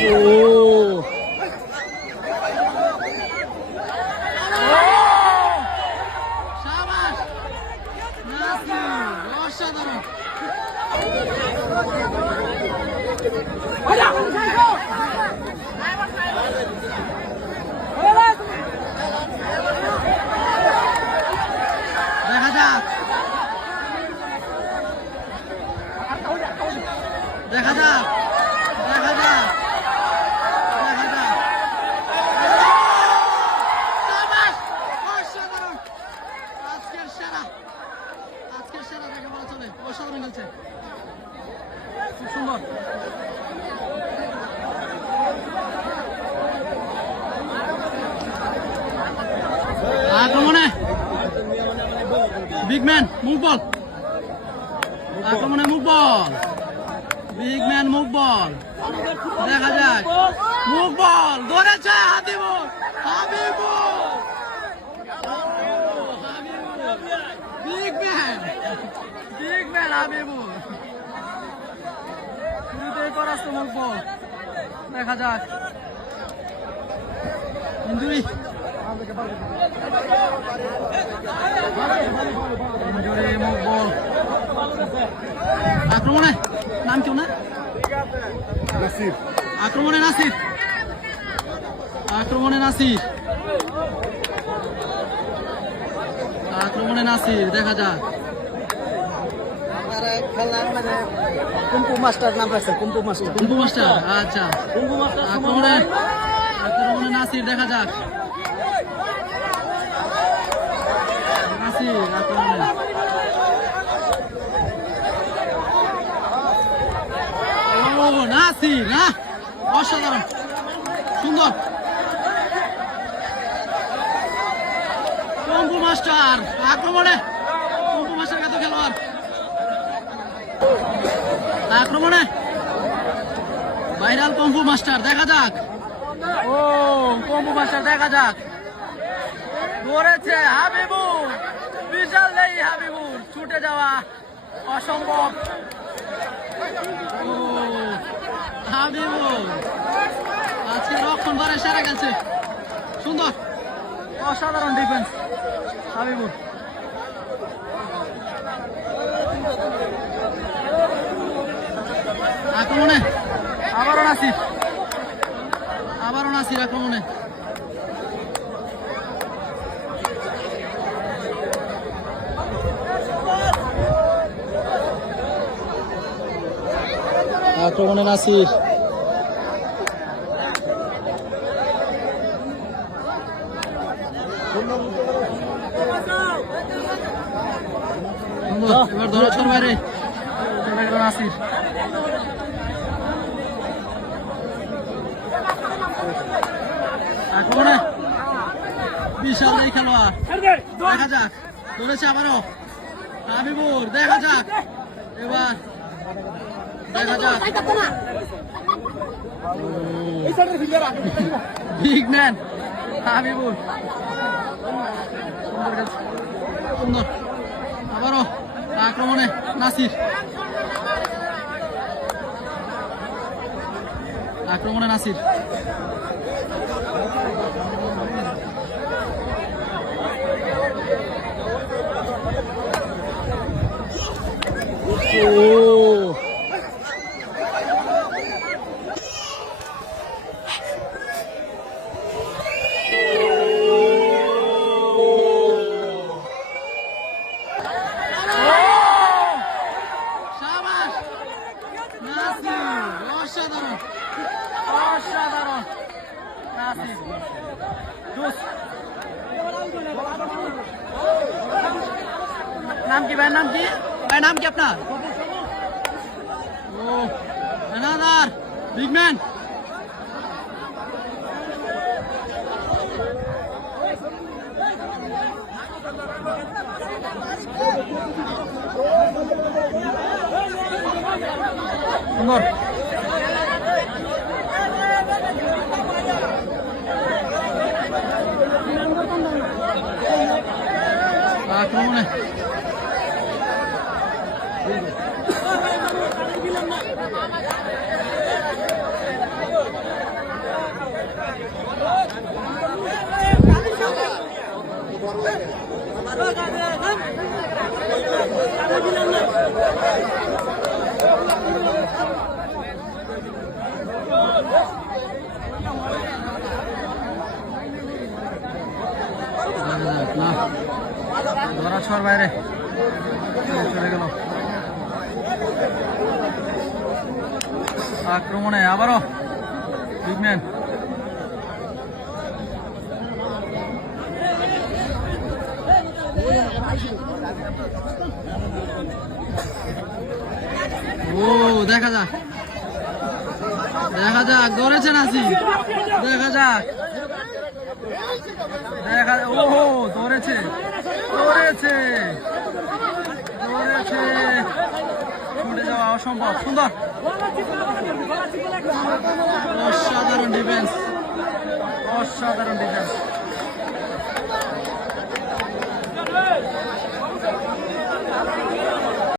ও শাবাশ নাসির অসাধারণ দেখা যাক দেখা যাক দেখা যাক দেখা যাক শাবাশ অসাধারণ আজকের সেরা দেখে বলা চলে অসাধারণ খেলছে খুব সুন্দর আক্রমণে বিগ ম্যান মুভ বল আক্রমণে মুভ বল বিগ ম্যান মুভ বল দেখা যাক মুভ বল ধরেছে হাবিবুর বিগ ম্যান হাবিবুর শুরুতেই পরাস্ত মুভ বল দেখা যাক ইঞ্জুরি মুভ বল আক্রমণে নাম কেউ না আক্রমণে নাসির দেখা যাক কুম্পু মাস্টার নাম রাখছে কুম্পু মাস্টার আচ্ছা আক্রমণে নাসির দেখা যাক নাসির আক্রমণে নাসির না অসাধারণ সুন্দর কুম্পু মাস্টার আক্রমণে কুম্পু মাস্টার কত খেলোয়াড় আক্রমণে ভাইরাল কুম্পু মাস্টার দেখা যাক কুম্পু মাস্টার দেখা যাক ধরেছে হাবিবুর বিশাল নেই হাবিবুর ছুটে যাওয়া অসম্ভব হাবিবুর আজকে রক্ষণ করে সেরা গেছে সুন্দর অসাধারণ ডিফেন্স হাবিবুর আক্রমণে আবারও নাসির আক্রমণে নাসির এবার ধরা ছোট বাইরে নাসির আক্রমণে বিশাল এই খেলোয়াড় দেখা যাক ধরেছে আবারও হাবিবুর দেখা যাক এবার দেখা যাক বিগ ম্যান হাবিবুর সুন্দর আবারও আক্রমণে নাসির অসাধারণ নাম কি ভাই নাম কি আপনার ও এনাদার বিগ ম্যান সুন্দর আক্রমণে সর বাইরে চলে গেল আক্রমণে আবারও বিগম্যান ও দেখা যাক ধরেছে নাসি দেখা যাক ও ধরেছে ধরেছে ধরেছে ছুটে যাওয়া অসম্ভব সুন্দর অসাধারণ ডিফেন্স অসাধারণ ডিফেন্স